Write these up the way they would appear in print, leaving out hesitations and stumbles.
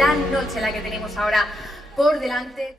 gran noche la que tenemos ahora por delante.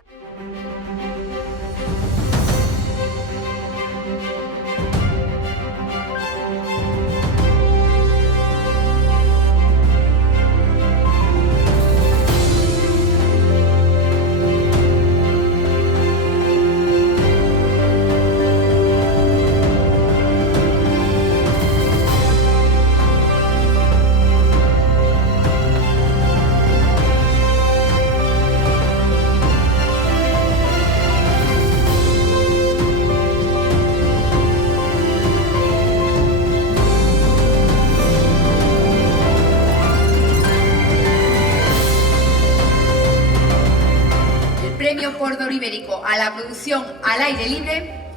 Premio Córdor Ibérico a la producción al aire libre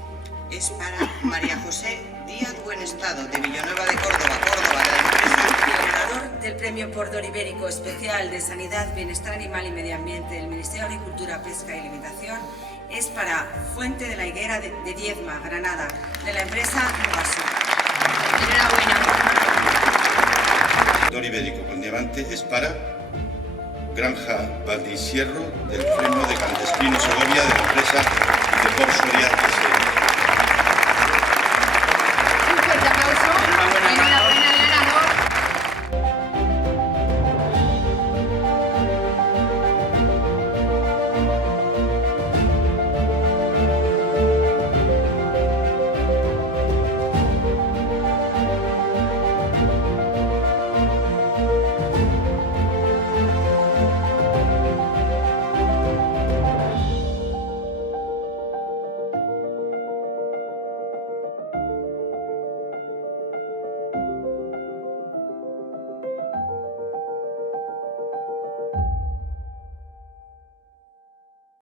es para María José Díaz Buenestado, de Villanueva de Córdoba, Córdoba, de la empresa. El ganador del Premio Córdor Ibérico Especial de Sanidad, Bienestar Animal y Medio Ambiente del Ministerio de Agricultura, Pesca y Alimentación es para Fuente de la Higuera de Diezma, Granada, de la empresa Nugasur. Enhorabuena. Córdor Ibérico con diamante es para Granja Valdisierro del Freno de Cantespino, Segovia, de la empresa de Por Soria.